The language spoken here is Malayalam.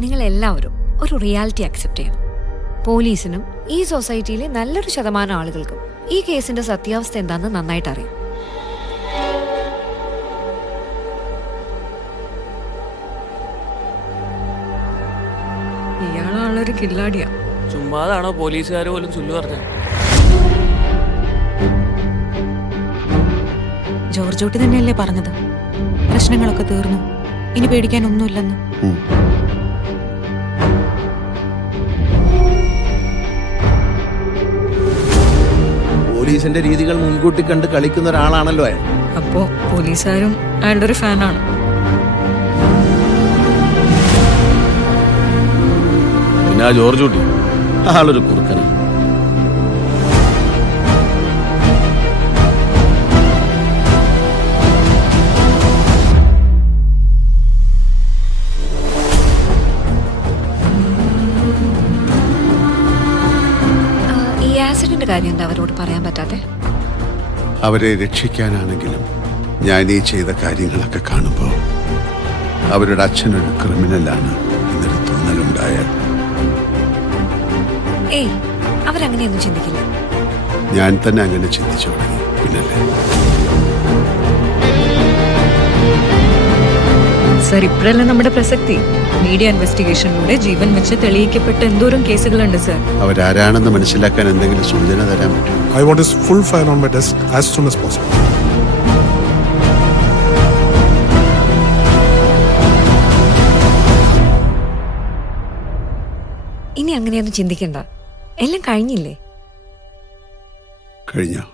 നിങ്ങൾ എല്ലാവരും ഒരു റിയാലിറ്റി അക്സെപ്റ്റ് ചെയ്യണം. പോലീസിനും ഈ സൊസൈറ്റിയിലെ നല്ലൊരു ശതമാനം ആളുകൾക്കും ഈ കേസിന്റെ സത്യാവസ്ഥ എന്താണെന്ന് നന്നായിട്ട് അറിയാം. ഇയാളാളൊരു കില്ലാടിയാ. ചുമ്മാതാണോ പോലീസുകാർ പോലും ചൊല്ലു പറഞ്ഞത്? ജോർജ് കുട്ടി തന്നെയല്ലേ പറഞ്ഞത് പ്രശ്നങ്ങളൊക്കെ തീർന്നു, ഇനി പേടിക്കാനൊന്നുമില്ലെന്ന്. പോലീസിന്റെ രീതികൾ മുൻകൂട്ടി കണ്ട് കളിക്കുന്ന ഒരാളാണല്ലോ അയാൾ. അപ്പോ പോലീസുകാരും അയാളുടെ ഒരു ഫാനാണ്. പിന്നെ ആ ജോർജ് കുട്ടി ആളൊരു കുറുക്കനാണ്. ഈ ആക്സിഡന്റ് കാര്യം എന്താ അവരോട് പറയാൻ പറ്റാത്തെ? അവരെ രക്ഷിക്കാനാണെങ്കിലും ഞാൻ ഈ ചെയ്ത കാര്യങ്ങളൊക്കെ കാണുമ്പോൾ അവരുടെ അച്ഛനൊരു ക്രിമിനലാണ് എന്നൊരു തോന്നലുണ്ടായാൽ ഏയ്, അവരങ്ങനെയൊന്നും ചിന്തിക്കില്ല. ഞാൻ തന്നെ അങ്ങനെ ചിന്തിച്ചു തുടങ്ങി. പിന്നല്ലേ സർ, ഇപ്പോഴല്ല നമ്മുടെ പ്രസക്തി. മീഡിയ ഇൻവെസ്റ്റിഗേഷനിലൂടെ ജീവൻ വെച്ച് തെളിയിക്കപ്പെട്ട എന്തോരം കേസുകളുണ്ട് സർ. അവരാരാണെന്ന് മനസ്സിലാക്കാൻ എന്തെങ്കിലും സൂചന തരാൻ പറ്റും? I want his full file on my desk as soon as possible. ഇനി അങ്ങനെയൊന്നും ചിന്തിക്കണ്ട, എല്ലാം കഴിഞ്ഞില്ലേ? കഴിഞ്ഞോ?